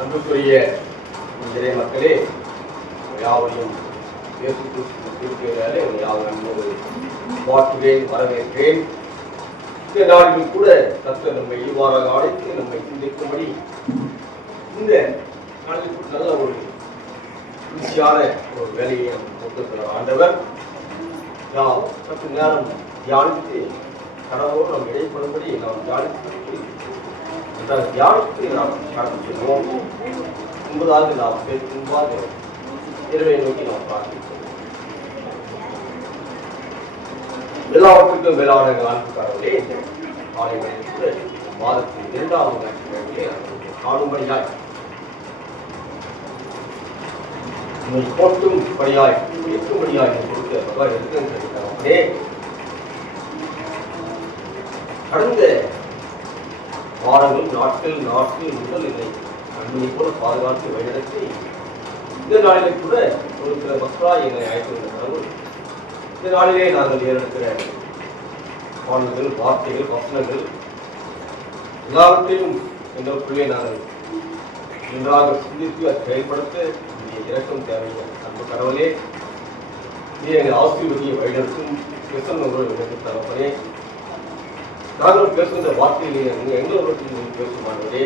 அன்புக்குரிய இறை மக்களே, யாவரையும் வாழ்த்துவேன், வரவேற்கிறேன். இந்த நாளிலும் கூட கர்த்தர் நம்மை இவ்வாறாக அழைத்து நம்மை சிந்திக்கும்படி இந்த நாளில் நல்ல ஒரு ருசியான ஒரு வேலையை கொடுத்திருக்கிற ஆண்டவர். நாம் சற்று நேரம் தியானித்து கடவுளோடு நாம் இடைப்படும்படி நாம் தியானித்து தியானத்தை நாம் கடந்து செல்வோம். முன்பதாக நாம் முன்பாக இறைவனை நோக்கி நாம் பிரார்த்திப்போம். எல்லாவற்றுக்கும் மேலான நாட்காரர்களே, காலை மாதத்தின் 2ஆம் நாட்களிலே காணும்படியாய் போட்டும் படியாய் இருக்கும்படியாய் கொடுத்த இருக்கிறே. கடந்த வாரங்கள் நாட்கள் முதல் என்னை அன்பை போல பாதுகாத்து வழிநடத்தி இந்த நாளிலே கூட ஒரு சில மக்களாய் என்னை அழைத்திருந்த கடவுள் இந்த நாளிலே நாங்கள் ஏறெடுக்கிற பாடல்கள், வார்த்தைகள், வசனங்கள் எல்லாவற்றையும் எங்களுக்குள்ளே நாங்கள் நன்றாக சிந்தித்து அதை செயல்படுத்த இறக்கம் தேவையான அன்பு கடவுளே, நீ எங்கள் ஆசீர்வதியை வழிநடத்தும் தரப்பனே. நாங்கள் பேசுகின்ற வார்த்தையிலே எங்களோடு பேசுமானவரே,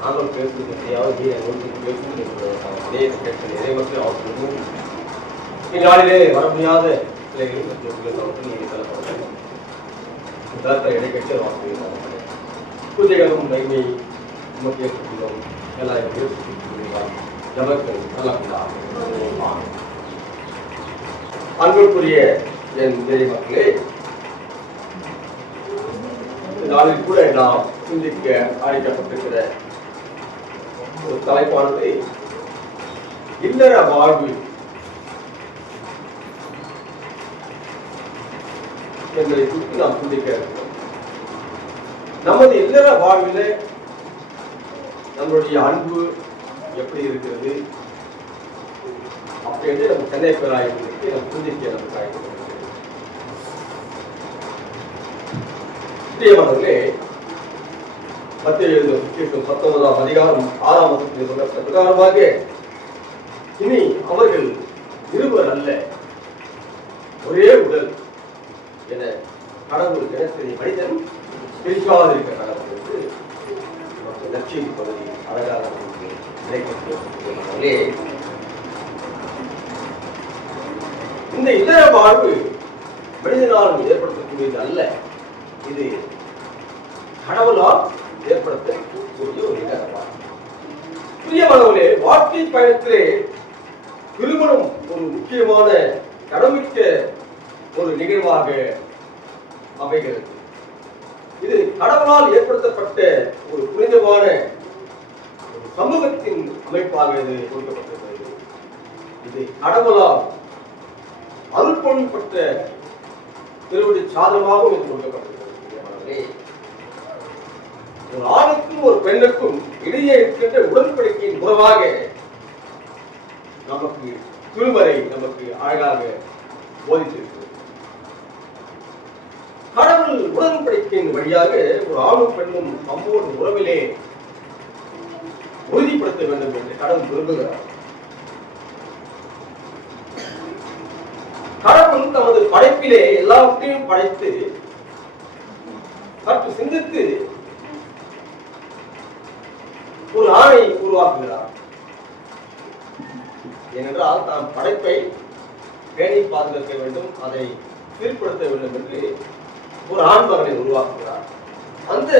நாங்கள் பேசுவது தெரியாவது நீ எங்களுக்கு பேசுவது இறைவற்றை ஆசிரியரும் இந்நாளிலே வர முடியாத பிள்ளைகளும் நீங்கள் தரத்தை இடைக்கட்சி வாசிக்கிறோம். பூஜைகளும் மகிமை உமக்கு ஏற்றுக்கொள்ளும் எல்லாரும் அன்புக்குரிய என் இறை மக்களே, நாளில் கூட நாம் சிந்திக்க அழைக்கப்பட்டிருக்கிற ஒரு தலைப்பானது இல்லற வாழ்வு என்பதை குறித்து நாம் சிந்திக்க இருக்கிறோம். நமது இல்லற வாழ்வில நம்மளுடைய அன்பு எப்படி இருக்கிறது அப்படின்னு நம்ம சென்னை பேராயத்திற்கு நம்ம சிந்திக்க நமக்கு ஆயிடுச்சு. பிரியமானவர்களே, 19ஆம் அதிகாரம் 6ஆம் வசனத்தில் சொல்லப்பட்ட பிரகாரமாக இனி அவர்கள் இருவர் அல்ல ஒரே உடல் என கடவுள் தினசரி மனிதன் பிரிக்காதிருக்க கடவுள் என்று லட்சிய பகுதி அழகாக இந்த இல்லற வாழ்வு மனிதனால் ஏற்படுத்தக்கூடியது அல்ல, இது கடவுளால் ஏற்படுத்தக்கூடிய ஒரு இல்லற வாழ்வு. பிரியமானவர்களே, வாழ்க்கை பயணத்திலே திருமணம் ஒரு முக்கியமான கடமைக்க ஒரு நிகழ்வாக அமைகிறது. இது கடவுளால் ஏற்படுத்தப்பட்ட ஒரு புனிதமான ஒரு சமூகத்தின் அமைப்பாக இது கொடுக்கப்பட்டிருக்கிறது. இது கடவுளால் அருள்பொழிப்பட்ட திருவடி சாதனமாகவும் இது கொடுக்கப்பட்டிருக்கிறது. ஒரு ஆணுக்கும் ஒரு பெண்ணுக்கும் இடையே இருக்கின்ற உடன்படிக்கையின் உறவாக நமக்கு திருமறை நமக்கு அழகாக போதித்திருக்கிறது. கடவுள் உடன்படிக்கையின் வழியாக ஒரு ஆணும் பெண்ணும் நம்மோடு உறவிலே உறுதிப்படுத்த வேண்டும் என்று கடவுள் விரும்புகிறார். கடவுள் தமது படைப்பிலே எல்லாவற்றையும் படைத்து சற்று சிந்தித்து ஒரு ஆணை உருவாக்குகிறார். ஏனென்றால் தாம் படைப்பை பேணி பாதுகாக்க வேண்டும், அதை சீர்படுத்த வேண்டும் என்று ஒரு ஆண்மகனை உருவாக்குகிறார். அந்த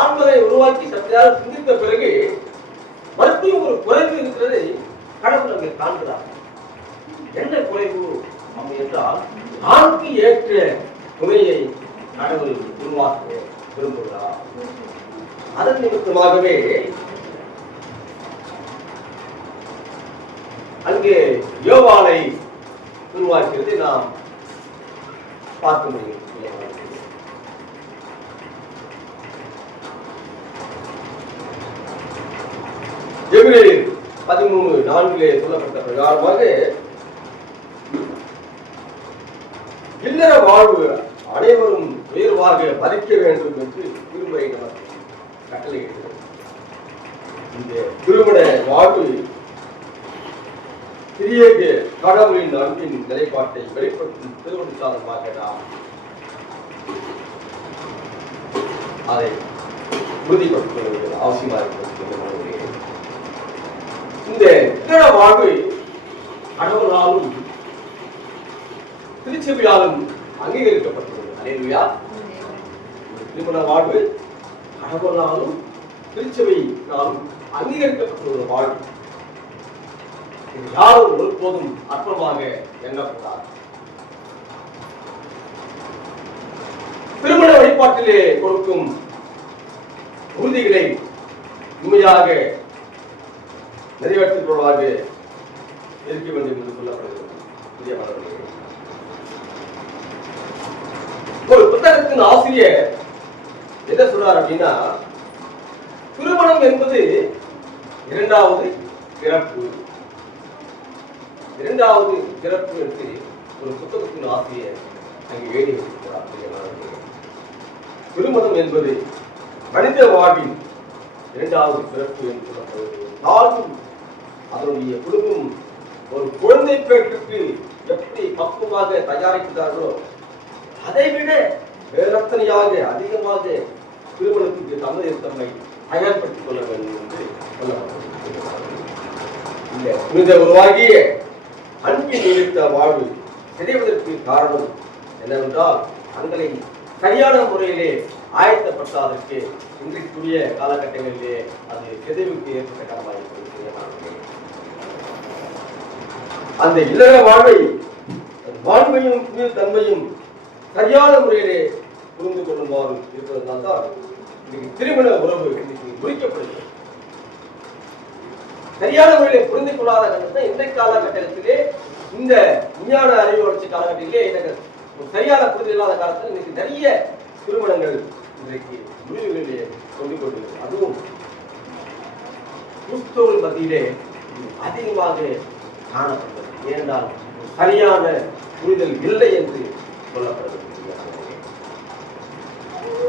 ஆண்மகனை உருவாக்கி சற்று சிந்தித்த பிறகு மறுபடியும் ஒரு குறைவு இருக்கிறதை கடவுள் அங்கே காண்கிறார். என்ன குறைவு அப்படி என்றால், ஆணுக்கு ஏற்ற துணையை கடவுள் உருவாக்க விரும்புகிறார். அதன் நிமித்தமாகவே அங்கே யோவானை உருவாக்கிறது நாம் பார்க்க முடியும். எபிரேயர் 13:4 சொல்லப்பட்ட பிரகாரமாக இல்லற வாழ்வு அனைவரும் உயர் விதமாக மதிக்க வேண்டும் என்று திருமுறை நமக்கு கட்டளையிடுகிறது. இந்த திருமண வாழ்வு சிறிய கடவுளின் அன்பின் நிலைப்பாட்டை வெளிப்படுத்தும் திருமண சாதனமாக நாம் அதை உறுதிப்படுத்த வேண்டியது அவசியமாக இருக்கிறது. இந்த திருமண வாழ்வு கடவுளாலும் திருச்சபையாலும் அங்கீகரிக்கப்பட்டுள்ளது. அல்லேலூயா. திருமண வாழ்வு கடவுளாலும் திருச்சபையாலும் அங்கீகரிக்கப்பட்டுள்ள வாழ்வு. யாரும் ஒருபோதும் அற்பமாக எண்ணப்படாது. திருமண வழிபாட்டிலே கொடுக்கும் உறுதிகளை உண்மையாக நிறைவேற்றிக் கொள்வாக இருக்க வேண்டும் என்று சொல்லப்படுகிறது. ஒரு புத்தகத்தின் ஆசிரியர் என்ன சொல்றார் அப்படின்னா, திருமணம் என்பது இரண்டாவது பிறப்பு. இரண்டாவது பிறப்பு என்று ஒரு புத்தகத்தின் ஆசிரியர் அங்கு எழுதி வைத்திருக்கிறார். திருமணம் என்பது மனித வாழ்வின் இரண்டாவது பிறப்பு என்று சொல்லப்படுகிறது. அதனுடைய குடும்பம் ஒரு குழந்தை பேற்றுக்கு எப்படி பக்குவமாக தயாரிக்கிறார்களோ அதைவிட வேறத்தனையாக அதிகமாக திருமணத்துக்கு தம்மை தயார்படுத்திக் கொள்ள வேண்டும் என்று சொல்லப்பட்டிருக்கிறது. இந்த புனித உருவாகிய அன்பின் நீடித்த வாழ்வு சிதைவதற்கு காரணம் என்னவென்றால் தங்களை சரியான முறையிலே ஆயத்தப்பட்டதற்கு இன்றைக்குரிய காலகட்டங்களிலே அது சிதைவுக்கு ஏற்பட்ட காரணமாக இருக்கிறது. அந்த இல்லற வாழ்வை வாழ்வையும் புனித தன்மையும் சரியான முறையிலே புரிந்து கொள்ளுமாறு இருப்பதனால் தான் இன்னைக்கு திருமண உறவு இன்னைக்கு முறிக்கப்படுகிறது. சரியான முறையிலே புரிந்து கொள்ளாத காரணத்தை இன்றைய காலகட்டத்திலே இந்த விஞ்ஞான அறிவு வளர்ச்சி காலகட்டத்திலே சரியான புரிதல் இல்லாத காலத்தில் இன்னைக்கு நிறைய திருமணங்கள் இன்றைக்கு முடிவுகளிலே கொண்டு கொண்டிருக்கிறது. அதுவும் கிறிஸ்தவர்கள் மத்தியிலே அதிகமாக காணப்பட்டது. ஏனென்றால் சரியான புரிதல் இல்லை என்று சொல்லப்படுகிறது.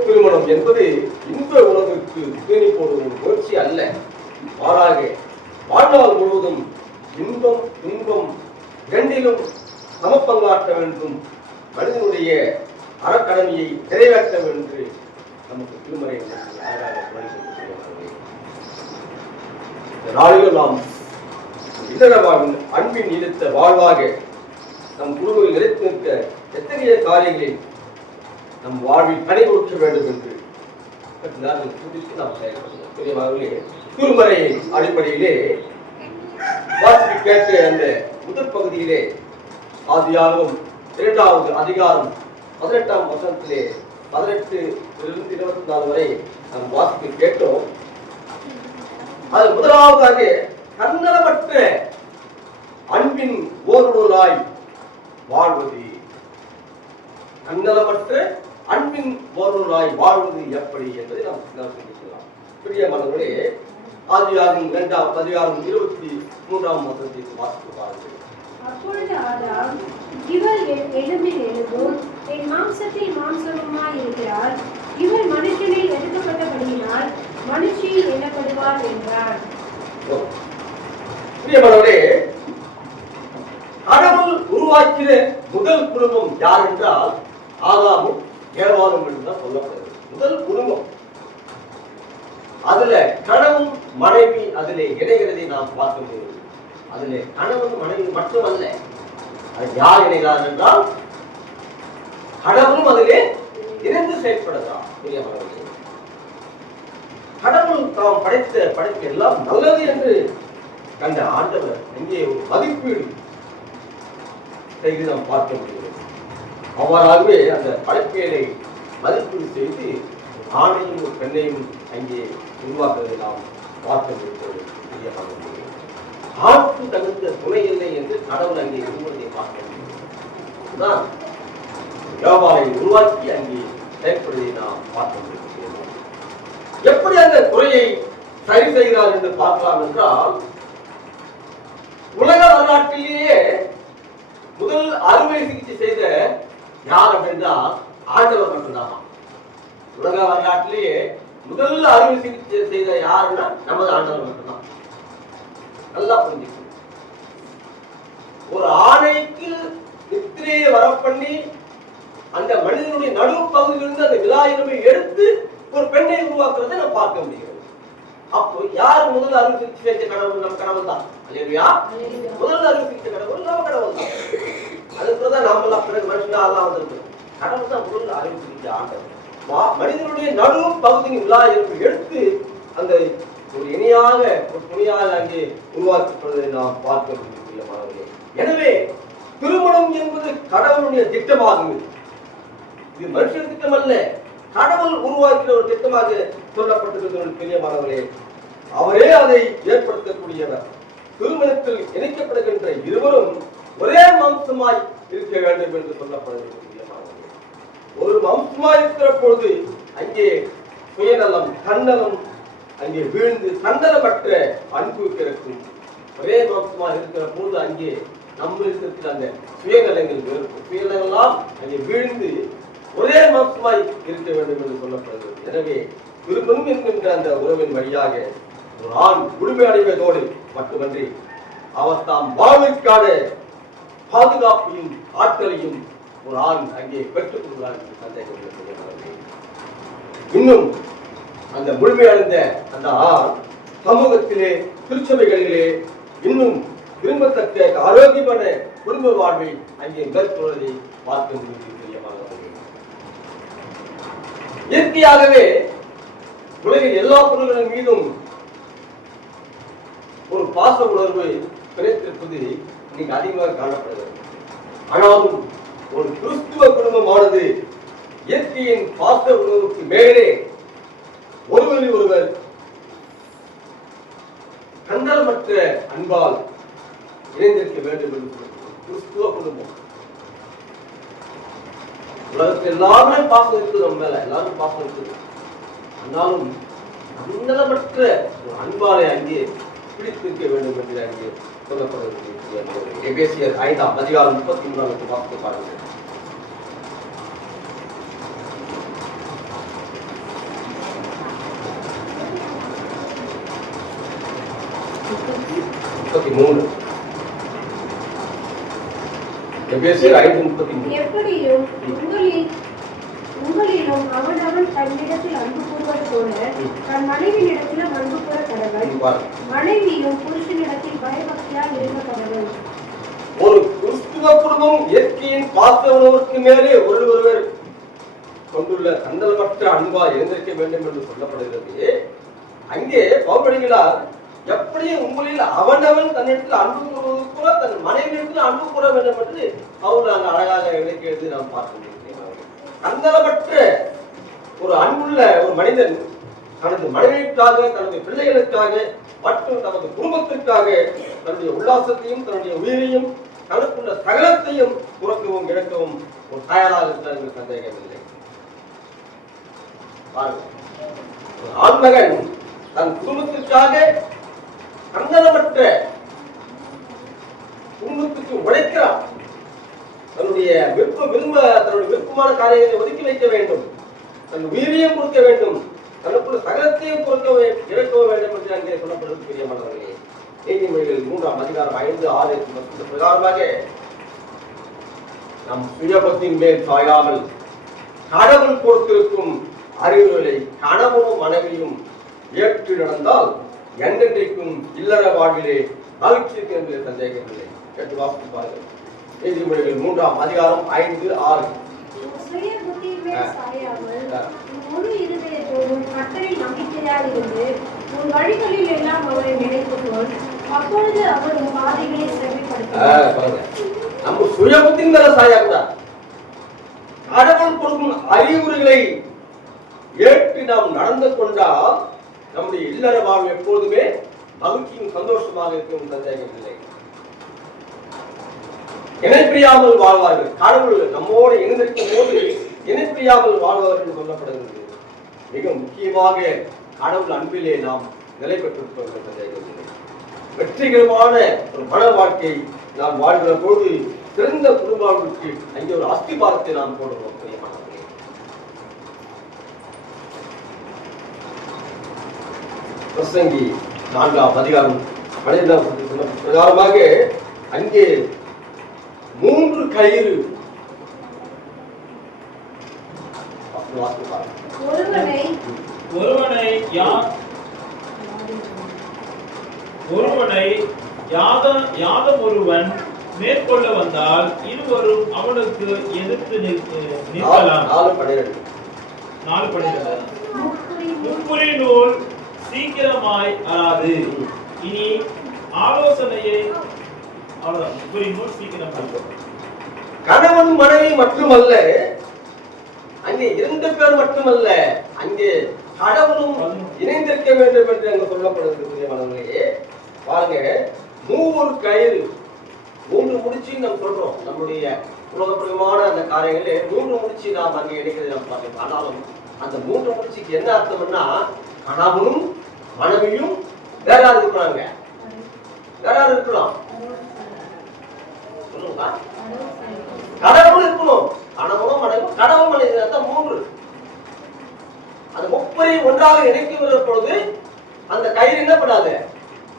திருமணம் என்பது இன்ப உணவுக்கு தேனி போடுவதும் முயற்சி அல்ல, மாறாக வாழ்நாள் முழுவதும் இன்பம் துன்பம் இரண்டிலும் சமப்பங்காற்ற வேண்டும், மனிதனுடைய அறக்கடமையை நிறைவேற்ற வேண்டும் என்று நமக்கு திருமறை நாளிலும் நாம் இல்லற வாழ்வின் அன்பின் நீடித்த வாழ்வாக நம் குடும்பங்கள் நிலைத்து நிற்க எத்தகைய காரியங்களில் நம் வாழ்வில் கனி கொடுக்க வேண்டும் என்று நாம் செயல்படுகிறோம். திருமறை அடிப்படையிலே வாசித்து கேட்ட அந்த முதல் பகுதியிலே ஆதியாகமம் 2வது அதிகாரம் 18ஆம் வசனத்திலே 18 24 வரை நாம் வாசித்து கேட்டோம். அது முதலாவதாக கண்ணளவற்ற அன்பின் ஓருடலாய் வாழ்வது. கண்ணளவற்ற அன்பின் ஓருடலாய் வாழ்வது எப்படி என்பதை நாம் சிந்திக்கலாம். பிரியமானவர்களே, ஆதியாகமம் 2ஆம் அதிகாரம் 23ஆம் வசனத்தை வாசித்து பாருங்கள். அப்பொழுது ஆதாம், இவர் என் எலும்பில் எலும்பும் என் மாம்சத்தில் மாம்சமுமாய் இருக்கிறார், இவர் மனுஷனில் எடுக்கப்பட்டபடியினால் மனுஷி எண்ணப்படுவார் என்றார். பிரியமானவர்களே, கடவுள் உருவாக்கிய முதல் குடும்பம் யார் என்றால் ஆதாமும் ஏவாளும் என்றுதான் சொல்லப்படுகிறது. முதல் குடும்பம், அதுல கணவன் மனைவி அதிலே இணைகிறதை நாம் பார்க்க முடியும். அதிலே கணவன் மனைவி மட்டுமல்ல, அது யார் இணைகிறார் என்றால் கடவுளும் அதிலே இணைந்து செயல்படுகிறார். கடவுள் தாம் படைத்த படைப்பு எல்லாம் நல்லது என்று கண்ட ஆண்டவர் எங்கே ஒரு மதிப்பீடு செய்து நாம் பார்க்க முடியும். அவ்வாறாகவே அந்த படைப்பியலை மதிப்பீடு செய்து ஆணையும் ஒரு பெண்ணையும் அங்கே உருவாக்குவதை நாம் பார்க்க முடியும். ஆணுக்கு தகுந்த துணை இல்லை என்று கடவுள் அங்கே விரும்புவதை பார்க்க முடியும். யோவாவை உருவாக்கி அங்கே செயல்படுவதை நாம் பார்க்க முடியும். எப்படி அந்த குறையை சரி செய்கிறார் என்று பார்க்கலாம் என்றால், உலக வரலாற்றிலேயே முதல் அறுவை சிகிச்சை செய்த யார் அப்படின்னா ஆண்டவர் மட்டும்தான். உலக வரலாற்றிலேயே முதல்ல அறுவை சிகிச்சை செய்த யாருன்னா நமது ஆண்டவர் மட்டும்தான். நல்லா புரிஞ்சுக்கணும். ஒரு ஆணைக்கு நித்திரையை வர பண்ணி அந்த மனிதனுடைய நடுப்பகுதியிலிருந்து அந்த விலாயினமை எடுத்து ஒரு பெண்ணை உருவாக்குறதை நம்ம பார்க்க முடிகிறது. அப்போ யார் முதல் அறுவை சிகிச்சை செய்த கடவுள்? நம்ம கடவுள் தான். முதல் அறுவை சிகிச்சை கடவுள் நம்ம கடவுள் தான். அதுக்குதான் நாம எல்லாம் பிறகு மனுஷனாலாம் வந்திருக்கிறோம். கடவுள் தான் முதல் அறுவை சிகிச்சை ஆண்டவர். மனிதனுடைய நடு பகுதியின் விலாயினமை எடுத்து அந்த ஒரு இணையாக ஒரு துணியாக அங்கே உருவாக்கப்படுவதை நாம் பார்க்க முடியும். எனவே திருமணம் என்பது கடவுளுடைய திட்டமாகும். இது மனுஷன் திட்டம் அல்ல, கடவுள் உருவாக்கின ஒரு திட்டமாக சொல்லப்பட்டிருக்கிறது. பிரியமானவர்களே, அவரே அதை ஏற்படுத்தக்கூடியவர். திருமணத்தில் இணைக்கப்படுகின்ற இருவரும் ஒரே மாம்சமாய் இருக்க வேண்டும் என்று சொல்லப்படுகிறது. ஒரு மாம்சமாய் இருக்கிற பொழுது அங்கே சுயநலம் தன்னலம் அங்கே வீழ்ந்து தன்னலமற்ற அன்பு பிறக்கும். ஒரே மாம்சமாக இருக்கிற போது அங்கே நம்ம இருக்கிற அந்த சுயநலங்கள் சுயநலம் அங்கே வீழ்ந்து ஒரே மாம்சமாய் இருக்க வேண்டும் என்று சொல்லப்படுகிறது. எனவே திருமணம் என்கின்ற அந்த உறவின் வழியாக ஒரு ஆண் முழுமை அடைவதோடு மட்டுமன்றி அவர் தாம் வாழ்விற்கான பாதுகாப்பையும் ஆற்றலையும் ஒரு ஆண் அங்கே பெற்றுக் கொள்கிறார் என்று சந்தேகம். இன்னும் அந்த முழுமையடைந்த அந்த ஆண் சமூகத்திலே திருச்சபைகளிலே இன்னும் விரும்பத்தக்க ஆரோக்கியமான குடும்ப வாழ்வை அங்கே மேற்கொள்வதை பார்க்க முடியும். இயற்கையாகவே உலகில் எல்லா பொருள்களின் மீதும் ஒரு பாச உணர்வு பிணைத்திருப்பது இன்னைக்கு அதிகமாக காணப்படுகிறது. ஆனாலும் ஒரு கிறிஸ்துவ குடும்பமானது இயற்கையின் பாச உணர்வுக்கு மேலே ஒருவரை ஒருவர் கண்டலமற்ற அன்பால் இணைந்திருக்க வேண்டும் என்று கிறிஸ்துவ குடும்பம். உலகத்தில் எல்லாருமே பாசம் இருக்குது, நம்ம மேல எல்லாரும் பாசம் இருக்குது. ஆனாலும் கண்டலமற்ற ஒரு அன்பாலை அங்கே பிடித்திருக்க வேண்டும் என்று அங்கே சொல்லப்படுகிறது. எபேசியர் 5ஆம் அதிகாரம் 33 வாசித்து பாருங்கள். எப்படியும் உங்களிலும் அவனவன் தன்னிடத்தில் அன்பு கூறுவது போல தன் மனைவியிடத்திலும் அன்பு கூற கடவுள். மனைவியும் புருஷனிடத்தில் பயபக்தியால் இருக்க கடவுள். ஒரு கிறிஸ்துவ குடும்பம் இயற்கையின் பாச உணர்வுக்கு மேலே ஒருவர் கொண்டுள்ள கண்டலமற்ற அன்பா இருந்திருக்க வேண்டும் என்று சொல்லப்படுகிறது. அங்கே பவுலடிகளார் எப்படியே உங்களில் அவனவன் தன்னிடத்தில் அன்பு கூறுவது போல தன் மனைவியிடத்தில் அன்பு கூற வேண்டும் என்று பவுல் அங்கு அழகாக விளக்கி எழுதி நாம் பார்க்க முடியும். கண்டலமற்ற ஒரு அன்புள்ள ஒரு மனிதன் தனது மனைவிக்காக தனது பிள்ளைகளுக்காக மற்றும் தனது குடும்பத்திற்காக தன்னுடைய உல்லாசத்தையும் தன்னுடைய உயிரையும் தனக்குள்ள சகலத்தையும் துறக்கவும் இழக்கவும் ஒரு தயாராக இருக்கிறார் என்று சந்தேகமில்லை. ஆண்மகன் தன் குடும்பத்திற்காக கண்டனமற்ற குடும்பத்துக்கு உழைக்கிறார். தன்னுடைய தன்னுடைய விருப்பமான காரியங்களை ஒதுக்கி வைக்க வேண்டும், தன் உயிரையும் கொடுக்க வேண்டும், தனக்குள்ள சகலத்தையும் இழக்கவும் வேண்டும் என்று அங்கே சொல்லப்படுவது பிரியமானவர்களே. நீதிமொழிகள் 3ஆம் அதிகாரம் 5, 6 பிரகாரமாக நம் சுயபத்தின் மேல் சாயாமல் கடவுள் கொடுத்திருக்கும் அறிவுகளை கணவனும் மனைவியும் ஏற்று நடந்தால் என்றென்றைக்கும் இல்லற வாழ்விலே மகிழ்ச்சி இருக்கு என்பதை சந்தேகமில்லை. கேட்டு வாசித்து பாருங்கள். நீதிமொழிகள் 3ஆம் அதிகாரம் 5, 6. முழு இருதயத்தோடும் கர்த்தரில் நம்பிக்கையாக இருந்து உன் வழிகளில் எல்லாம் அவரை நினைத்துக் கொள், அப்பொழுது அவர் உன் பாதைகளை செவ்வாய்ப்படுத்துவார். நம்ம சுயபத்தின் மேல சாயக்கூடாது. கடவுள் கொடுக்கும் அறிவுரைகளை ஏற்று நாம் நடந்து கொண்டால் நம்முடைய இல்லற வாழ்வு எப்போதுமே மகிழ்ச்சியும் சந்தோஷமாக இருக்கும் சந்தேகமில்லை. இணைப்பிரியாமல் வாழ்வார்கள். கடவுள் நம்மோடு இணைந்திருக்கும் போது இணைப்பிரியாமல் வாழ்வார்கள் என்று சொல்லப்படுகிறது. மிக முக்கியமாக கடவுள் அன்பிலே நாம் நிலை பெற்றிருப்போம் என்ற சந்தேகமில்லை. வெற்றிகரமான ஒரு மன வாழ்க்கை நாம் வாழ்கிற போது சிறந்த குடும்ப வாழ்வுக்கு அங்கே ஒரு அஸ்திபாரத்தை நாம் போடுவோம். பிரசங்கி 4ஆம் அதிகாரம் 12ஆம் சொன்ன பிரகாரமாக அங்கே 3 கயிறு ஒருவனை யாதம் ஒருவன் மேற்கொள்ள வந்தால் இருவரும் அவனுக்கு எதிர்த்து நிற்கலாம். 4:12 முப்புரி நூல் சீக்கிரமாய் அறாது. இனி ஆலோசனையை அவ்வளவுதான். முப்புரி நூல் சீக்கிரமாய். கணவன் மனைவி மட்டுமல்ல, அங்கே 2 பேர் மட்டுமல்ல, அங்கே கடவுளும் இணைந்திருக்க வேண்டும் என்று அங்க சொல்லப்படுகிறது. பாருங்க, 3 கயிறு 3 முடிச்சு நம்ம சொல்றோம். நம்முடைய உலகப்பிரகமான அந்த காரியங்களே 3 முடிச்சு நாம் அங்கே இணைக்கிறது நம்ம பார்க்கிறோம். ஆனாலும் அந்த 3 முடிச்சுக்கு என்ன அர்த்தம்னா, கணவனும் மனைவியும் வேற யாரு இருக்கிறாங்க? வேற யாரு இருக்கலாம் சொல்லுங்க. கடவுள் இருக்கணும். கணவனும் மனைவியும் கடவுள் மனைவி 3. அந்த முப்பரை ஒன்றாக இணைக்கிற பொழுது அந்த கயிறு என்ன பண்ணாது?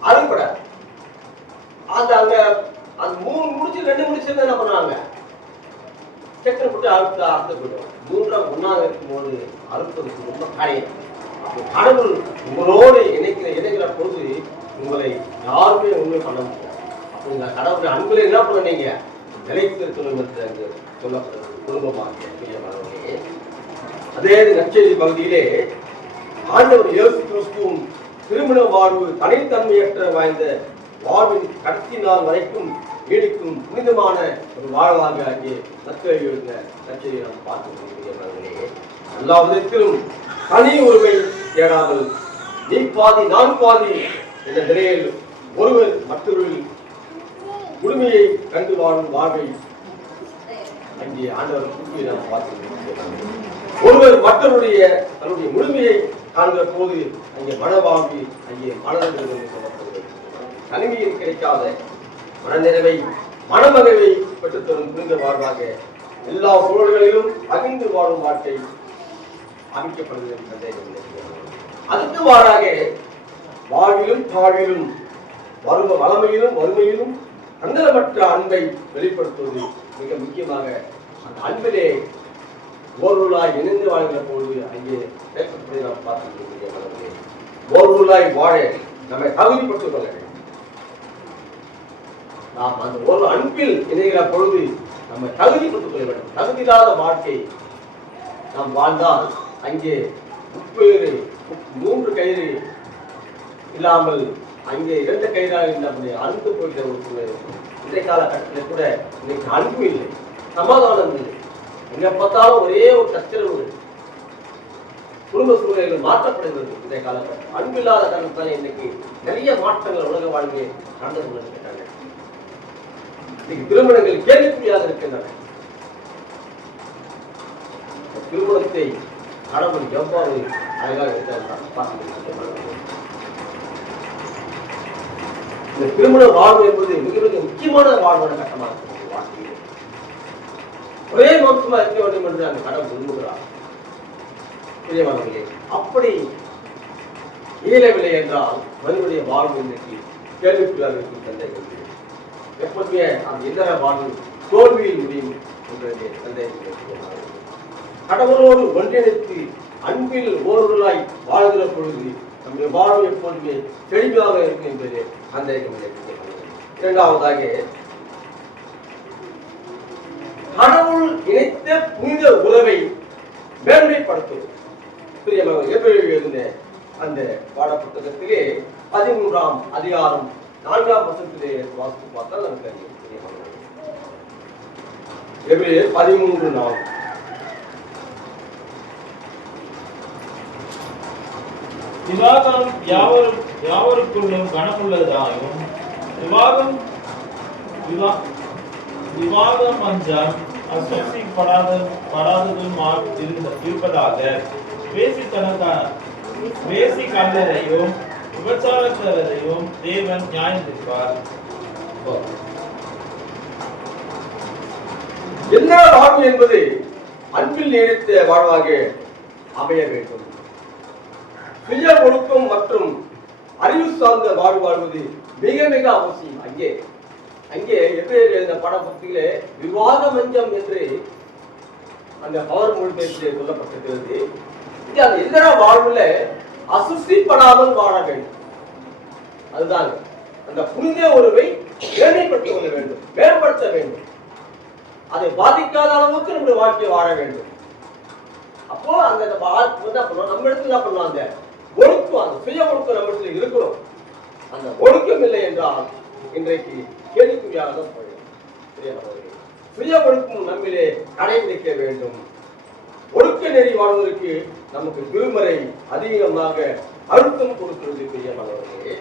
அறுபடாது. அந்த அங்க அந்த 3 முடிச்சு 2 முடிச்சு என்ன பண்ணாங்க? செக்கரை போட்டு அறுத்து போயிடும். 3ஆம் ஒன்றாக இருக்கும்போது அறுப்பதற்கு ரொம்ப காரியம். கடவுள் உங்களோடு இணைக்கிற பொழுது உங்களை யாருமே ஒண்ணுமே பண்ண முடியாது. அப்போ இந்த கடவுளுடைய அன்பில் என்ன பண்ணீங்க? நிலைத்திருக்கணும் என்று அங்கு சொல்லப்படுறது குடும்பமாக. அதே நற்செய்தி பகுதியிலே ஆண்டவர் இயேசு கிறிஸ்துவும் திருமண வாழ்வு தனித்தன்மையற்ற வாய்ந்த வாழ்வின் கடைசி நாள் வரைக்கும் நீடிக்கும் புனிதமான ஒரு வாழ்வாக அங்கே நற்செய்தி நற்செய்தியை நாம் பார்க்க. எல்லா விதத்திலும் தனி உரிமை தேடாமல் நீ பாதி நான் பாதி என்ற நிலையில் ஒருவர் மற்றொருவரில் உரிமையை கண்டு வாழும் வாழ்வை அங்கே ஆண்டவர் கூட்டி நாம் பார்க்கிறோம். ஒருவர் மற்றவருடைய தன்னுடைய முழுமையை காண்கிற போது அங்கே மனவாழ்வி அங்கே மனதில் சொல்லப்படுகிறது. தனிமையில் கிடைக்காத மனநிறைவை மனமகிழ்வை பெற்றுத்தரும் புரிந்த வாழ்வாக எல்லா சூழல்களிலும் பகிர்ந்து வாழும் வாழ்க்கை அமைக்கப்படுகிறது. அதுக்கு மாறாக வாழ்விலும் தாழ்விலும் வளமையிலும் வறுமையிலும் தன்னலமற்ற அன்பை வெளிப்படுத்துவது மிக முக்கியமாக. அந்த அன்பிலே ஓர்வலாய் இணைந்து வாழ்கிற பொழுது அங்கே நாம் பார்த்து ஓர்வலாய் வாழ நம்மை தகுதிப்பட்டுக் கொள்ள வேண்டும். நாம் அந்த ஒரு அன்பில் இணைகிற பொழுது நம்ம தகுதிப்பட்டுக் கொள்ள வேண்டும். தகுதியில்லாத வாழ்க்கை நாம் வாழ்ந்தால் அங்கே 3 கயிறு இல்லாமல் அங்கே 2 கயிறாக நம்முடைய அன்பு போகிற ஒரு சூழல். இன்றைய காலகட்டத்தில் கூட இன்னைக்கு அன்பு இல்லை, சமாதானம் இல்லை. எங்க பார்த்தாலும் ஒரே ஒரு சச்சரவு. குடும்ப சூழல்கள் மாற்றப்படுகிறது. இன்றைய காலகட்டம் அன்பில்லாத காரணத்தால் இன்னைக்கு நிறைய மாற்றங்கள் உலக வாழ்க்கையை நடந்து கொண்டிருக்கின்றன. இன்னைக்கு திருமணங்கள் கேள்விக்குறியாக இருக்கின்றன. திருமணத்தை கடவுள் எவ்வாறு அழகாக இருக்கிறார். இந்த திருமண வாழ்வு என்பது மிக மிக முக்கியமான வாழ்வான கட்டமாக இருக்கிறது. வாழ்க்கையில் ஒரே மாற்றமா இருக்க வேண்டும் என்று அந்த கடவுள் விரும்புகிறார். அப்படி இயலவில்லை என்றால் மனிதனுடைய வாழ்வு இன்றைக்கு கேள்விக்குள்ளாக இருக்கும். சந்தேகம் எப்போதுமே அந்த இல்லற வாழ்வு தோல்வியில் முடியும் என்ற சந்தேகம். கடவுளோடு ஒன்றிணைத்து அன்பில் ஓர்வலாய் வாழ்கிற பொழுது நம்முடைய வாழ்வு எப்போதுமே தெளிவாக இருக்கும் என்பது சந்தேகம். இரண்டாவதாக கடவுள் இணைத்த புனித உறவை மேன்மைப்படுத்துவது. எழுதின அந்த பாடப்புத்தகத்திலே 13ஆம் அதிகாரம் 4ஆம் வசனத்திலே வாசித்து பார்த்தால் நமக்கு எபிரேயர் 13:4 விவாகம் யாவருக்குள்ளும் கனமுள்ளதாயும் விவாகம் அஞ்சம் அசூசிப்படாததுமாக இருப்பதாக வேசி கல்லரையும் விபச்சாரத்தையும் தேவன் நியாயந்திருப்பார். எல்லா வாழ்வு என்பது அன்பில் நீடித்த வாழ்வாக அமைய வேண்டும். சுய ஒழுக்கம் மற்றும் அறிவு சார்ந்த வாழ்வது மிக மிக அவசியம். அங்கே அங்கே எப்படி இந்த பட பத்தியிலே விவாத மஞ்சம் என்று அந்த பவர் மொழிபெயர்ப்பிலே சொல்லப்பட்டிருக்கிறது. அந்த இல்லற வாழ்வுல அசுசிப்படாமல் வாழ வேண்டும். அதுதான் அந்த புனித உறவை மேன்மைப்படுத்திக் கொள்ள வேண்டும், மேம்படுத்த வேண்டும். அதை பாதிக்காத அளவுக்கு நம்முடைய வாழ்க்கையை வாழ வேண்டும். அப்போ அந்த நம்ம இடத்துல என்ன பண்ணலாம், அந்த ஒழுக்கம், அந்த சுய ஒழுக்கம் நம்ம இடத்துல இருக்கணும். அந்த ஒழுக்கம் இல்லை என்றால் இன்றைக்கு கேள்விக்குறியாக தான் போயிடும். சுய ஒழுக்கம் நம்மிலே கடைபிடிக்க வேண்டும். ஒழுக்க நெறி வாழ்வதற்கு நமக்கு திருமறை அதிகமாக அழுத்தம் கொடுக்கிறது. பிரியமானவர்களே,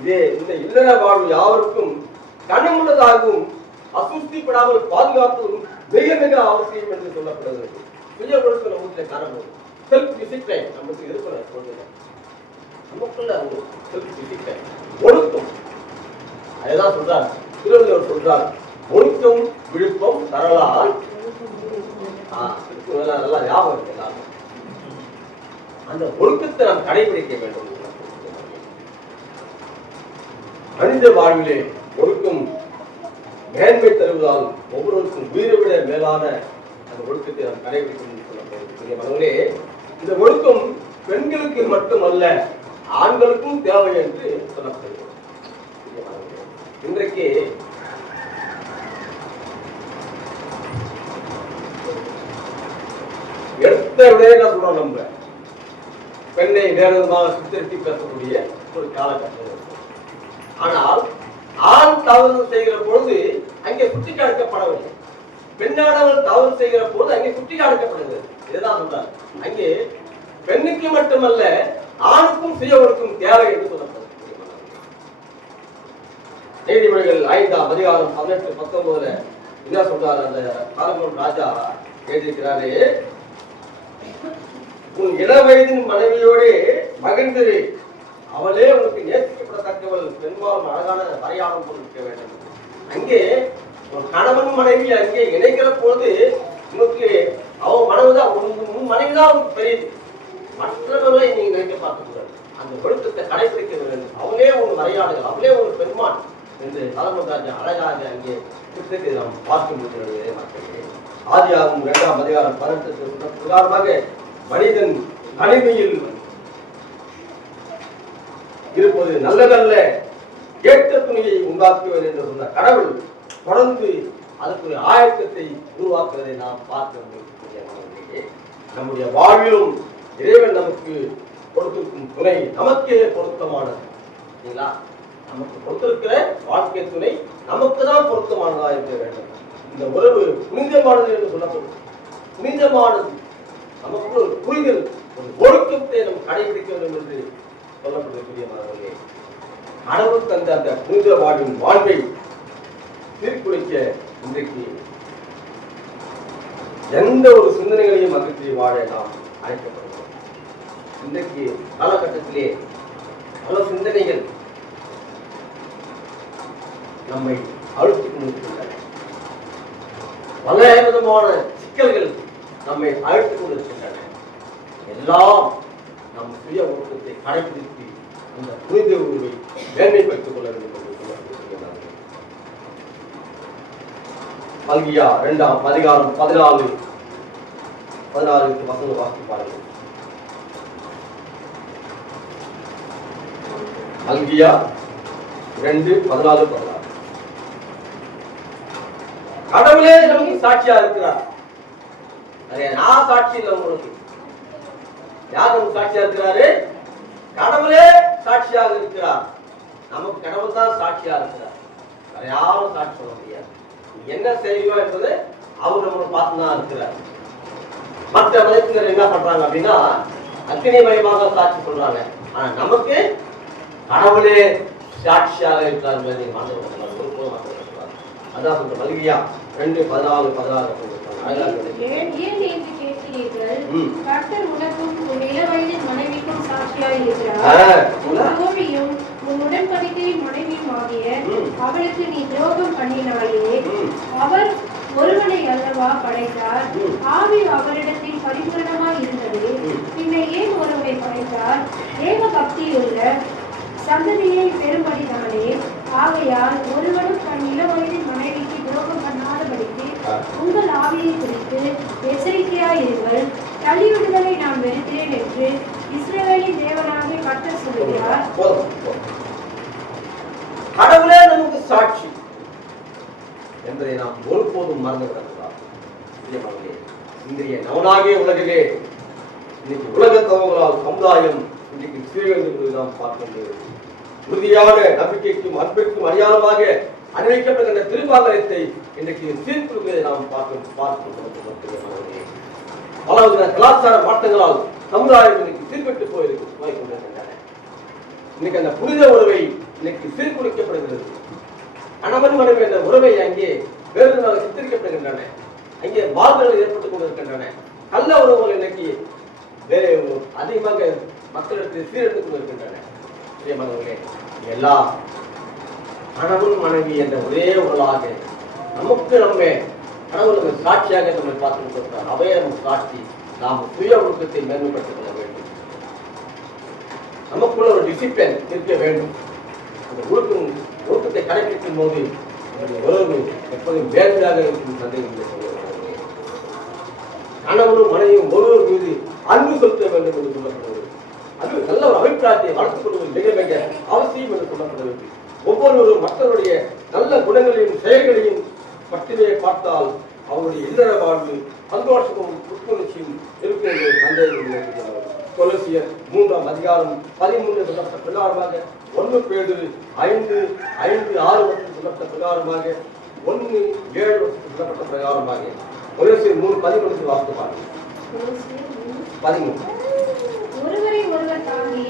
இதே இந்த இல்லற வாழ்வு யாவருக்கும் கனமுள்ளதாகவும் அசுஸ்திப்படாமல் பாதுகாப்பதும் மிக மிக அவசியம் என்று சொல்லப்படுகிறது. சுய ஒழுக்கம் நமக்கு காரணம் செல்ஃப் டிசிப்ளைன் நமக்கு இருக்கணும். நமக்குள்ள செல்ஃப் டிசிப்ளைன் ஒழுக்கம், அதுதான் சொல்றார் திருவள்ளுவர் சொல்றார், ஒழுக்கம் விழுப்பம் தரலால். நல்லா ஞாபகம் இருக்கு எல்லாரும். அந்த ஒழுக்கத்தை நாம் கடைபிடிக்க வேண்டும். மனித வாழ்விலே ஒழுக்கம் மேன்மை தருவதால் ஒவ்வொருவருக்கும் உயிரை விட மேலான அந்த ஒழுக்கத்தை நாம் கடைபிடிக்கணும் சொல்லப்படுகிறது. இந்த ஒழுக்கம் பெண்களுக்கு மட்டுமல்ல, ஆண்களுக்கும் தேவை என்று சொல்லப்படுகிறது. இன்றைக்கு எடுத்த விட என்ன சொல்றோம், நம்ம பெண்ணை வேற விதமாக சித்தரித்து பேசக்கூடிய ஒரு காலகட்டம். ஆனால் ஆண் தவறு செய்கிற பொழுது அங்கே சுட்டிக்காட்டப்படவில்லை, பெண்ணானவள் தவறு செய்கிற போது அங்கே சுட்டிக்காட்டப்படுகிறது. இதுதான் சொல்றார், அங்கே பெண்ணுக்கு மட்டுமல்ல ஆணுக்கும் சுய ஒழுக்கம் தேவை என்று சொல்லப்படுகிறது. நீதிமொழிகள் 5ஆம் அதிகாரம் 18-19 என்ன சொல்றாரு, அந்த சாலமோன் ராஜா எழுதியிருக்கிறாரே, உன் இள வயதின் மனைவியோடு மகிழ்ந்திரு, அவளே உனக்கு நேசிக்கப்படத்தக்கவள், பெண்பால் அழகான வரையாடம் கொண்டிருக்க வேண்டும். அங்கே ஒரு கணவன் மனைவி அங்கே இணைக்கிற போது உனக்கு அவன் மனைவிதான், உன் மனைவிதான் உனக்கு தெரியுது, மற்றவர்களை நீங்க நினைக்க பார்க்க கூடாது. அந்த ஒழுக்கத்தை கடைபிடிக்க வேண்டும். அவளே ஒரு வரையாடுகள், அவளே ஒரு பெண்மான் என்று சாலமோன் ராஜா அழகாக அங்கே புத்தகத்தை நாம் பார்க்க முடிகிறது. ஆதியாகமம் 2ஆம் அதிகாரம் 18 பிரகாரமாக மனிதன் தனிமையில் இருப்பது நல்லதல்ல, ஏற்ற துணியை உண்டாக்குவது என்று சொன்ன கடவுள் தொடர்ந்து அதற்கு ஒரு ஆயத்தத்தை உருவாக்குவதை நாம் பார்க்க முடியும். நம்முடைய வாழ்விலும் இறைவன் நமக்கு கொடுத்திருக்கும் துணை நமக்கே பொருத்தமானது. சரிங்களா? நமக்கு கொடுத்திருக்கிற வாழ்க்கை துணை நமக்கு தான் பொருத்தமானதா இருக்க வேண்டும். இந்த உறவு புனிதமானது என்று சொல்லப்படும். புனிதமானது நமக்கு ஒரு புரிதல், ஒரு ஒழுக்கத்தை நாம் கடைபிடிக்க வேண்டும் என்று சொல்லப்படக்கூடிய மாணவர்களே, கடவுள் தந்த அந்த புனித வாழ்வின் வாழ்வை சீர்குலைக்க இன்றைக்கு எந்த ஒரு சிந்தனைகளையும் அகற்றி வாழ நாம் அழைக்கப்படுகிறோம். இன்றைக்கு காலகட்டத்திலே பல சிந்தனைகள் நம்மை அழுத்திக் கொண்டிருக்கின்றன. பல விதமான சிக்கல்கள் நம்மை அழைத்துக் கொண்டிருக்கின்றன. எல்லாம் நம் சுய ஒழுக்கத்தை கடைபிடித்து அந்த புனித உறவை மேன்மைப்படுத்திக் கொள்ள வேண்டும் என்று சொல்லப்படுகிறது. மல்கியா 2ஆம் அதிகாரம் 14 வசனம் வாசித்து பாருங்கள். மல்கியா 2:14-16. கடவுளே நமக்கு சாட்சியா இருக்கிறார். நான் சாட்சி இல்லை, உங்களுக்கு யார் நமக்கு சாட்சியா இருக்கிறாரு? கடவுளே சாட்சியாக இருக்கிறார். நமக்கு கடவுள் தான் சாட்சியா இருக்கிறார். வேற யாரும் சாட்சி சொல்ல முடியாது. என்ன செய்யோ என்பது அவர் நம்மளை பார்த்துதான் இருக்கிறார். மற்ற மதத்தினர் என்ன பண்றாங்க அப்படின்னா அக்னி மயமாக சாட்சி சொல்றாங்க. ஆனா நமக்கு கடவுளே சாட்சியாக இருக்கிறார். அதான் சொல்ற மல்கியா 2:14-16. ஏன் என்று கேட்கிறீர்கள்? கர்த்தர் உனக்கும் உன் இளவயதின் மனைவிக்கும் சாட்சியாய் இருக்கிறார். உன் தோழியும் உன் உடன்படிக்கையின் மனைவியும் ஆகிய அவளுக்கு நீ துரோகம் பண்ணினாலே, அவர் ஒருவனை அல்லவா படைத்தார், ஆவி அவரிடத்தில் பரிபூரணமாய் இருந்தது, பின்ன ஏன் ஒருவனை படைத்தார்? தேவ பக்தியுள்ள எச்சரிக்கையாயிருங்கள். தள்ளிவிடுதலை நான் வெறுக்கிறேன் என்று இஸ்ரவேலின் தேவனாகிய கர்த்தர் சொல்லுகிறார். போதும், போதும். கடவுளே நமக்கு சாட்சி என்பதை நாம் ஒருபோதும் மறந்துவிடக்கூடாது. இன்றைய நவனாகிய உலகிலே இன்னைக்கு உலக தகவலால் சமுதாயம் இன்றைக்கு சீர்கழிந்து நாம் பார்க்கின்றது. உறுதியான நம்பிக்கைக்கும் அன்பிற்கும் அடையாளமாக அறிவிக்கப்படுகின்ற திருப்பாங்கலத்தை இன்றைக்கு சீர்குலைப்பதை நாம் பல கலாச்சார மாற்றங்களால் சமுதாயம் இன்னைக்கு சீர்கெட்டு போய்கொண்டிருக்கின்றன. இன்னைக்கு அந்த புனித உறவை இன்னைக்கு சீர்குலைக்கப்படுகிறது. கணவன் மனைவி என்ற உறவை அங்கே வேறுதலாக சித்தரிக்கப்படுகின்றன. அங்கே வாழ்வுகள் ஏற்பட்டுக் கொண்டிருக்கின்றன. கள்ள உறவுகள் இன்னைக்கு வேறு அதிகமாக மக்களிடத்தில் சீரெடுத்துக் கொண்டிருக்கின்றன. எல்லா கணவன் மனைவி என்ற ஒரே உறவாக நமக்கு நம்ம கடவுளுக்கு சாட்சியாக நம்மை பார்த்துக் கொண்டிருக்கிறார். அவையே நமக்கு சாட்சி. நாம் சுய ஒழுக்கத்தை மேன்மைப்படுத்திக் கொள்ள வேண்டும். நமக்குள்ள ஒரு டிசிப்ளின் இருக்க வேண்டும். அந்த ஒழுக்கத்தை கடைபிடிக்கும் போது உறவு எப்போதும் வேலையாக இருக்கும். சந்தேகம் கணவனும் மனைவியும் ஒருவர் மீது அன்பு செலுத்த வேண்டும் என்று சொல்லப்படுவது, அது நல்ல ஒரு அபிப்பிராயத்தை வளர்த்துக் கொள்வது மிக மிக அவசியம் என்று சொல்லப்படுவது. ஒவ்வொருவரும் மற்றவருடைய நல்ல குணங்களையும் செயல்களையும் மட்டுமே பார்த்தால் அவருடைய இல்லற வாழ்வு சந்தோஷமும் புத்துணர்ச்சியும் இருக்கும் என்று சந்தேகம். கொலோசியர் 3ஆம் அதிகாரம் 13 சொல்லப்பட்ட பிரகாரமாக 1 பேதுரு 5:5-6 சொல்லப்பட்ட பிரகாரமாக 1:7 சொல்லப்பட்ட பிரகாரமாக கொலோசியர் 3:13 வாசித்து பாருங்கள். 13 ஒருவரை ஒருவர் தாங்கி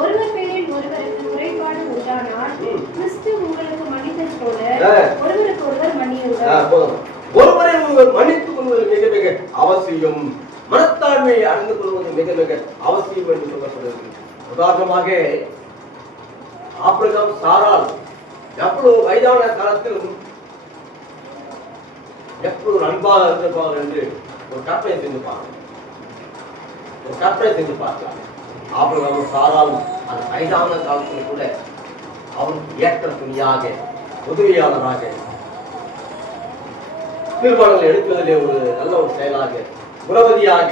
ஒருவர் பேரில் ஒருவருக்கு முறைப்பாடு உண்டானால் கிறிஸ்து உங்களுக்கு மன்னித்தது போல ஒருவருக்கு ஒருவர் மன்னியுங்கள். ஒருவரை ஒருவர் மன்னித்துக் கொள்வது மிக மிக அவசியம். மனத்தாழ்மையை அறிந்து கொள்வது மிக மிக அவசியம் என்று சொல்லப்படுகிறது. உதாரணமாக ஆபிரகாம் சாராள் எவ்வளவு வயதான காலத்திலும் எப்பொழுது அன்பாக இருந்திருப்பார்கள் என்று ஒரு கற்பனை செஞ்சு பார்க்கலாம். ஆபிரகாம் சாராளும் அந்த வயதான காலத்தில் கூட அவனுக்கு ஏற்ற துணியாக உதவியாளராக தீர்மானங்களை எடுப்பதிலே ஒரு நல்ல ஒரு செயலாக உறவதியாக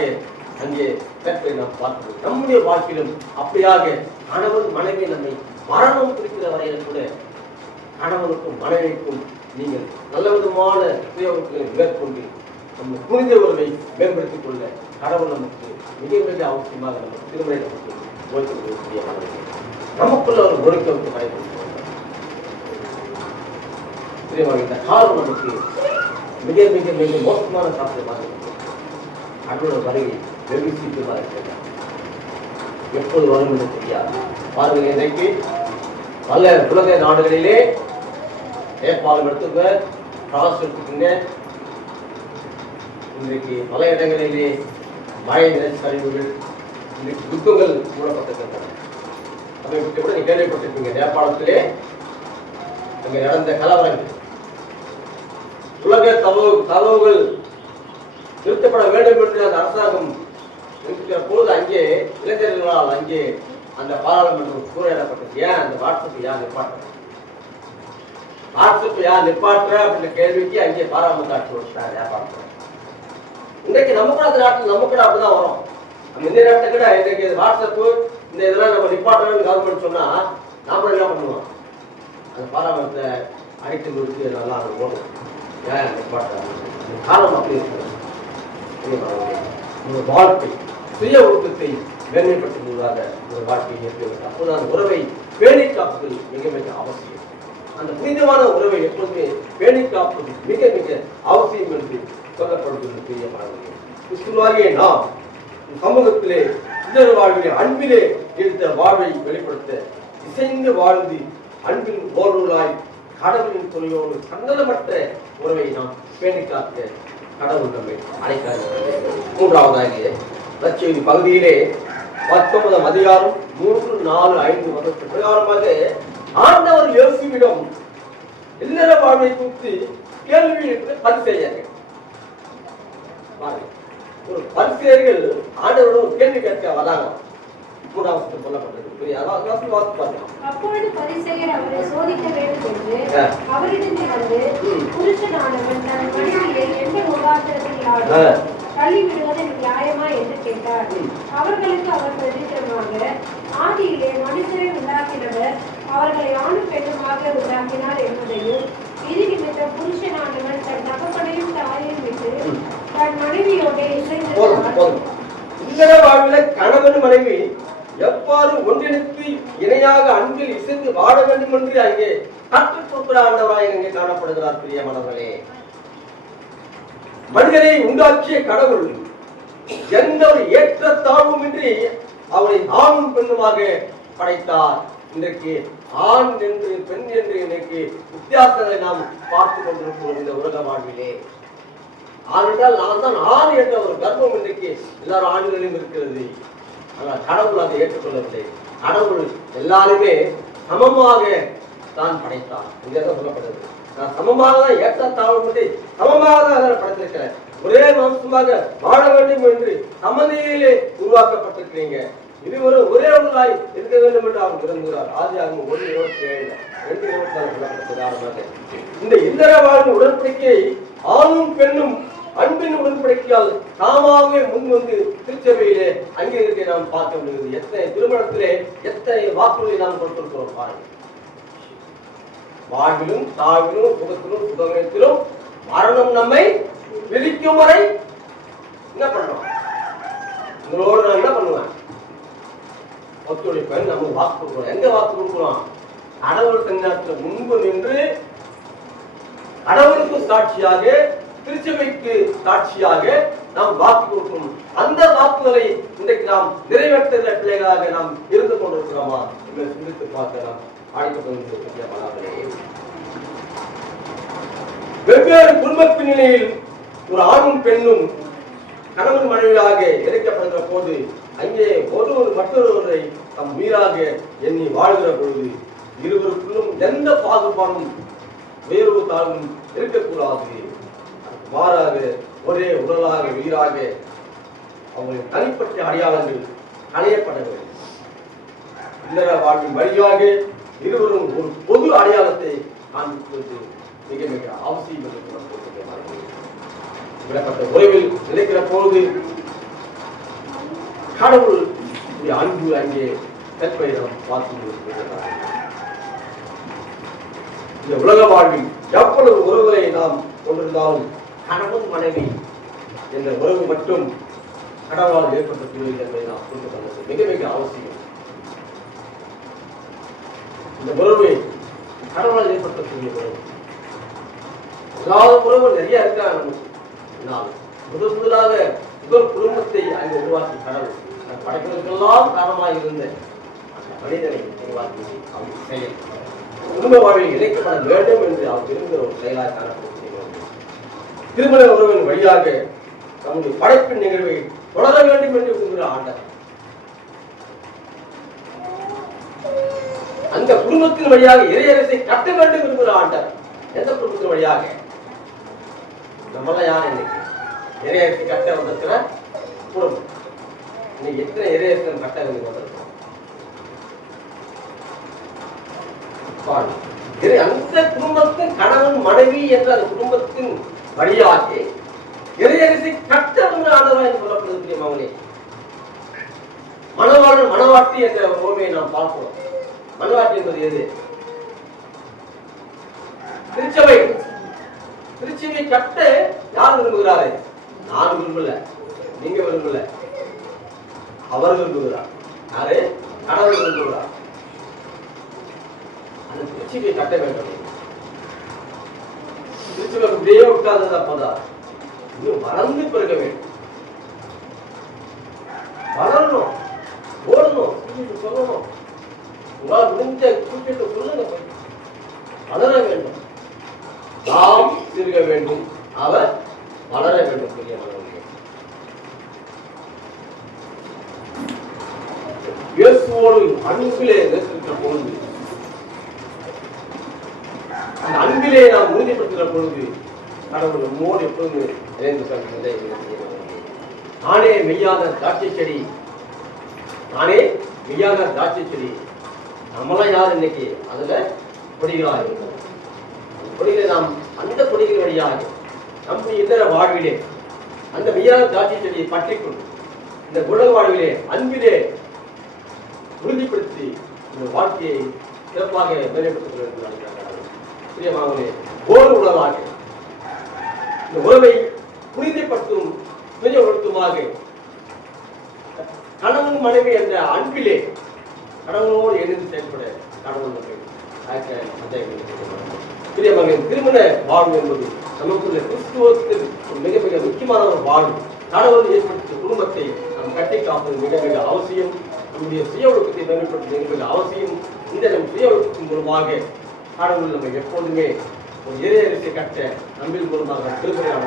அங்கே கற்பை நாம் பார்க்கிறோம். நம்முடைய வாழ்க்கையிலும் அப்படியாக கணவன் மனைவி நம்மை மரணம் குறிக்கிற வரையில் கூட கணவனுக்கும் மனைவிக்கும் நீங்கள் நல்ல விதமான சுயங்களை மேற்கொண்டு நம்ம புனித உறவை மேம்படுத்திக் கொள்ள கடவுள் நமக்கு மிக மிக அவசியமாக நமக்கு திருமணம் நமக்கு ஓய்வு நமக்குள்ள ஒரு ஒழுக்கத்தை கடைபிடிக்கும். இந்த காலம் நமக்கு மிக மிக மிக மோசமான சாத்தியமாக இருக்கிறது. கடவுளோட வருகை வெகு சீக்கிரமாக இருக்கிறது. எப்போது வரும் என்று தெரியாது. பாருங்கள், இன்றைக்கு பல உலக நாடுகளிலே நேபாளம் எடுத்துக்க, பிரான்ஸ் எடுத்துக்கங்க, இன்றைக்கு பல இடங்களிலே மழை நிலச்சரிவுகள், இன்றைக்கு யுத்தங்கள் மூடப்பட்டிருக்கின்றன. அதை கூட நீங்க கேள்விப்பட்டிருப்பீங்க. நேபாளத்திலே அங்கே நடந்த கலவரங்கள், உலக தகவல்கள் நிறுத்தப்பட வேண்டும் என்று அந்த அரசாங்கம் இருக்கிற போது அங்கே இளைஞர்களால் அங்கே அந்த பாராளுமன்றம் சூறையிடப்பட்டது. ஏன் அந்த வாட்ஸ்அப் யார் நிப்பாட்டுற அப்படின்ற கேள்விக்கு அங்கே பாராளுமன்ற ஆட்சி வச்சுட்டாங்க. வியாபாரத்தில் இன்றைக்கு நம்ம கூட அந்த நாட்டில் நம்ம கூட அப்படிதான் வரும். நம்ம இந்த நாட்டை கூட இன்றைக்கு வாட்ஸ்அப் இந்த இதெல்லாம் நம்ம நிப்பாட்டணும்னு கவர்மெண்ட் சொன்னா நாம என்ன பண்ணுவோம்? அந்த பாராளுமன்றத்தை அடித்து கொடுத்து நல்லா அது ஓடும். ஏன் நிப்பாட்ட காலம் அப்படி இருக்கிறது. ஒரு வாழ்க்கை சுய ஒழுக்கத்தை மேன்மைப்படுத்துவதாக ஒரு வாழ்க்கையை ஏற்படுகிறது. அப்போதான் உறவை பேணி காப்பது மிக மிக அவசியம். அந்த புனிதமான உறவை எப்போதுமே பேணி காப்பது மிக மிக அவசியம் என்று சொல்லப்படுவது தெரியப்படுகிறது. கிறிஸ்துவாகிய நாம் சமூகத்திலே இதர வாழ்விலே அன்பிலே எடுத்த வாழ்வை வெளிப்படுத்த இசைந்து வாழ்ந்து அன்பின் ஓர்வலாய் கடவுளின் துணையோடு சங்கடமற்ற உறவை நாம் பேணி காக்க கடவுள் நம்மை அழைக்கிறார். மூன்றாவதாக நற்செய்தி பகுதியிலே 19ஆம் அதிகாரம் 3, 4, 5 வசனத்தின் பிரகாரமாக ஆண்டவர் இயேசுவிடம் இல்லற வாழ்வை குறித்து கேள்வி பரிசேயர்கள், ஒரு பரிசேயர்கள் ஆண்டவரிடம் கேள்வி கேட்க வராங்க. 3ஆம் வசனத்தில் சொல்லப்பட்டது. அப்பொழுது பரிசேயர் அவரை சோதிக்க வேண்டும் என்று அவரிடம் வந்து, புருஷனானவன் தன் மனைவியை எந்த முகாந்திரத்தினாலும் தள்ளிவிடுவது நியாயமா என்று கேட்டார். அவர்களுக்கு அவர் பிரதித்திரமாக, ஆதியிலே மனுஷரை உண்டாக்கினவர் அவர்களை ஆணும் பெண்ணுமாக உண்டாக்கினார் என்பதையும், இது நிமித்தம் புருஷனானவன் தன் தகப்பனையும் தாயையும் விட்டு தன் மனைவியோட இணைந்திருக்கிறார். இல்லற வாழ்வில கணவன் மனைவி எவ்வாறு ஒன்றிணைத்து இணையாக அன்பில் இசைந்து வாழ வேண்டும் என்று அங்கே கற்றுக் கொடுக்கிற ஆண்டவராய் அங்கே காணப்படுகிறார். பிரியமானவர்களே, மனிதனை உண்டாக்கிய கடவுள் எந்த ஒரு ஏற்றத்தாழ்வுமின்றி அவரை ஆணும் பெண்ணுமாக படைத்தார். இன்றைக்கு ஆண் என்று பெண் என்று இன்றைக்கு வித்தியாசங்களை நாம் பார்த்துக் கொண்டிருக்கிறோம் இந்த உலக வாழ்விலே. ஆண் என்றால் நான் தான் ஆண் என்ற ஒரு கர்வம் இன்றைக்கு எல்லாரும் ஆண்களிலும் இருக்கிறது. ஆனால் கடவுள் அதை ஏற்றுக்கொள்ளவில்லை. கடவுள் எல்லாருமே சமமாக தான் படைத்தார். இங்கதான் சொல்லப்படுது, நான் சமமாக தான் ஏற்றத்தாழ்வு சமமாக தான் படைத்திருக்கிறேன். ஒரே வம்சமாக வாழ வேண்டும் என்று சமநிலையிலே உருவாக்கப்பட்டிருக்கிறீங்க. இருவரும் ஒரே ஒன்றாய் இருக்க வேண்டும் என்று அவர் விரும்புகிறார். ஆதியாகமம் 1:27 2:24 இந்த இல்லற வாழ்வு உடன்படிக்கையை ஆணும் பெண்ணும் அன்பின் உடன்படிக்கையால் தாமாகவே முன் வந்து திருச்சபையிலே அங்கீகரிக்க நாம் பார்க்க முடியுது. எத்தனை திருமணத்திலே எத்தனை வாக்குறுதியை நாம் கொடுத்திருக்கிறோம் பாருங்க. வாழ்விலும் தாழ்விலும் சுகத்திலும் சுகத்திலும் மரணம் நம்மை விதிக்கும் வரை என்ன பண்ணணும்? உங்களோடு நான் என்ன பண்ணுவேன்? ஒத்துழைப்பேன். நம்ம வாக்கு கொடுக்கிறோம். எங்க வாக்கு கொடுக்கிறோம்? கடவுள் தன்னாட்டில் முன்பு நின்று கடவுளுக்கு சாட்சியாக திருச்சபைக்கு சாட்சியாக நாம் வாக்கு கொடுக்கணும். அந்த வாக்குகளை இன்றைக்கு நாம் நிறைவேற்றுகிற பிள்ளைகளாக நாம் இருந்து கொண்டிருக்கிறோமா என்று சிந்தித்து பார்க்க நாம் அழைக்கப்பட்டிருக்கிறோம். வெவ்வேறு குடும்ப பின்னணியில் ஒரு ஆணும் பெண்ணும் கணவன் மனைவியாக இணைக்கப்படுகிற போது அங்கே ஒருவர் மற்றொருவரை தம் மீறாக எண்ணி வாழ்கிற பொழுது இருவருக்குள்ளும் எந்த பாகுபாடும் வேறு தாழ்வும் இருக்கக்கூடாது. மாறாக ஒரே உடலாக உயிராக அவர்களின் தனிப்பட்ட அடையாளங்கள் களையப்பட வேண்டும். இல்லற வாழ்வின் வழியாக இருவரும் ஒரு பொது அடையாளத்தை காண்பிப்பது மிக மிக அவசியம் என்று விடப்பட்ட உறவில் நிலைக்கிற பொழுது கடவுள் அன்பு அங்கே கற்பையிடம் பார்த்து இந்த உலக வாழ்வில் எவ்வளவு உறவுகளை நாம் கொண்டிருந்தாலும் கணவன் மனைவி என்ற உறவு மட்டும் கடவுளால் ஏற்பட்ட சூழல் என்பதை நாம் புரிந்து கொள்வது மிக மிக அவசியம். இந்த உறவு கடவுளால் ஏற்படுத்தக்கூடிய உறவு. எல்லா உறவும் நிறைய இருக்கிறாங்க. முதலாக முதல் குடும்பத்தை அங்கு உருவாக்கி கடவுள் படைப்பதற்கெல்லாம் காரணமாக இருந்த அந்த மனிதனை உருவாக்கி அவர் செயல் குடும்ப வாழ்வில் இணைக்கப்பட வேண்டும் என்று அவர் விரும்புகிற ஒரு செயலாக காணப்படுகிறது. திருமண உறவின் வழியாக தம்முடைய படைப்பின் நிகழ்வை தொடர வேண்டும் என்று விரும்புகிற ஆண்டவர் அந்த குடும்பத்தின் வழியாக இறையரசை கட்ட வேண்டும் என்கிற ஆண்டவர் எந்த குடும்பத்தின் வழியாக நம்மளாம் யார் இன்னைக்கு இறையரசை கட்ட வந்திருக்கிற குடும்பம். இன்னைக்கு எத்தனை இறையரசன் கட்ட வந்திருக்கோம்? அந்த குடும்பத்தின் கணவன் மனைவி என்ற அந்த குடும்பத்தின் வழியாக இறையரசை கட்ட வந்து ஆண்டவராக சொல்லப்படுது. தெரியுமாங்களே, மணவாளன் மணவாட்டி என்ற உண்மையை நாம் பார்க்கிறோம். மணவாட்டி என்பது எது? திருச்சபை. திருச்சபை கட்ட யார் விரும்புகிறாரு? நான் விரும்பல, நீங்க விரும்பல, அவர் விரும்புகிறார். யாரு? கடவுள் விரும்புகிறார். அந்த திருச்சபை கட்ட வேண்டும். திருச்சபை அப்படியே விட்டாதது அப்பதான் இன்னும் வளர்ந்து பெருக வேண்டும். வளரணும், ஓடணும், சொல்லணும். உங்களால் முடிஞ்ச கூட்டிட்டு சொல்லுங்க. வளர வேண்டும், நாம் சிறுக வேண்டும், அவர் வளர வேண்டும். இயேசுவோடு அன்பிலே நிற்கிற பொழுது, அந்த அன்பிலே நாம் உறுதிப்படுத்துகிற பொழுது கடவுள் நம்மோடு எப்பொழுது நானே மெய்யான திராட்சை செடி, நானே மெய்யான திராட்சை செடி. நம்மளாம் யார் இன்னைக்கு? அதுல கொடிகளாக இருக்கும். கொடிகளை நாம் அந்த கொடிகள் வழியாக நம்முடைய இதர வாழ்விலே அந்த மெய்யான திராட்சை செடியை பற்றிக்கொண்டு இந்த உலக வாழ்விலே அன்பிலே உறுதிப்படுத்தி இந்த வாழ்க்கையை சிறப்பாக மேம்படுத்திக் கொள்ள நினைக்கிறார்கள். பிரியமானவர்களே, ஓர் உணவாக இந்த உறவை புனிதப்படுத்தும் துணைப்படுத்துமாக கணவன் மனைவி என்ற அன்பிலே கடவுளோடு இணைந்து செயல்பட கடவுள் பிரியமகன் திருமண வாழ்வு என்பது நமக்குள்ள கிறிஸ்துவத்தில் மிக மிக முக்கியமான ஒரு வாழ்வு. கடவுள் ஏற்படுத்திய குடும்பத்தை நாம் கட்டி காப்பது மிக மிக அவசியம். நம்முடைய சுய ஒழுக்கத்தை மேம்படுத்துவது மிக மிக அவசியம். இந்த நம் சுய ஒழுக்கத்தின் மூலமாக கடவுள் நம்ம எப்போதுமே ஒரு இறையரசை கட்ட நம்பில் மூலமாக திருப்பதியாக.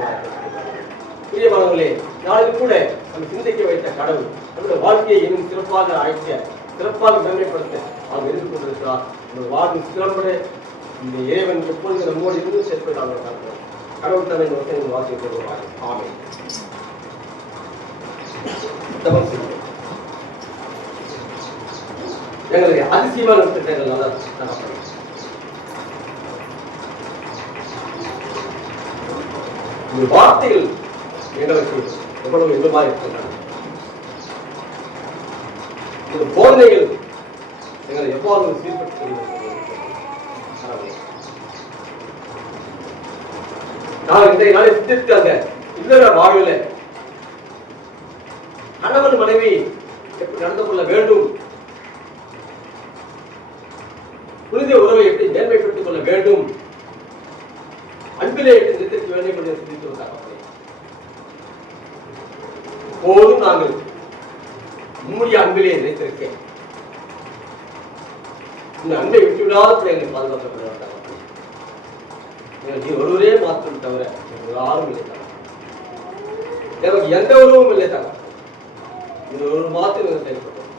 பிரியமானவர்களே, நாளில் கூட நம்ம சிந்திக்க வைத்த கடவுள் நம்முடைய வாழ்க்கையை இன்னும் சிறப்பாக அழைக்க, சிறப்பாக மேன்மைப்படுத்த அவர் இருந்து கொண்டிருக்கிறார். நம்ம வாழ்வு சிறம்பட இந்த இறைவன் எப்பொழுது நம்மோடு இருந்து செயல்படுகிறார்கள். கடவுள் தன்னை நோக்கி வார்த்தை கொள்வார். ஆமென். எங்களுக்கு அதிசயமான திட்டங்கள் இந்த வார்த்தைகள் எங்களுக்கு எவ்வளவு எதிர்பாக இருக்கின்றன. இந்த போதனைகள் எங்களை எவ்வாறு சீர்படுத்த நான் இன்றைய நாளை சிந்தித்தாங்க. இல்லற வாழ்வில் கணவன் மனைவி எப்படி நடந்து கொள்ள வேண்டும், புனித உறவை எப்படி மேன்மைப்படுத்திக் கொள்ள வேண்டும், அன்பிலே எப்படி நிறுத்திக்க வேண்டும் என்று சிந்தித்து வந்தாங்க. போதும் நாங்கள் மூடிய அன்பிலே நினைத்திருக்கேன். இந்த அன்பை விட்டுவிடாத எங்களை பாதுகாக்கப்பட நீ ஒருவரே மாற்றம் தவிர யாரும் இல்லை. எனக்கு எந்த உறவும் இல்லை தவிர இது ஒரு மாத்திரம் செயல்பட்டோம்.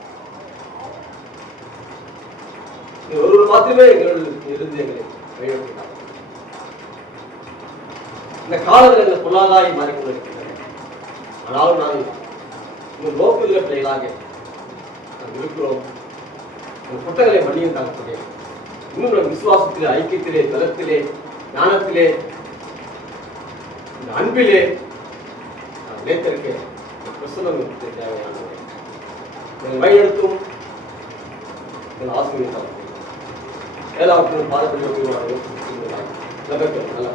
ஒரு மாத்திரமே எங்களுடைய இருந்து எங்களை வழிபட்டாங்க. இந்த காலத்தில் எங்கள் பொருளாதாரம் மாறிக்கொண்டிருக்கின்றன. ஆனாலும் நாங்கள் இந்த நோக்குகிற பிள்ளைகளாக நாங்கள் இருக்கிறோம். புத்தகங்களை மன்னியும் தாங்க. இன்னும் நம் விசுவாசத்திலே, ஐக்கியத்திலே, பலத்திலே, ஞானத்திலே, இந்த அன்பிலே நிலைத்திருக்க பிரசனம் தேவையானது. எங்கள் வழிநடத்தும் எங்கள் ஆசிரியர் எல்லாவற்றையும் பாதப்படி நல்ல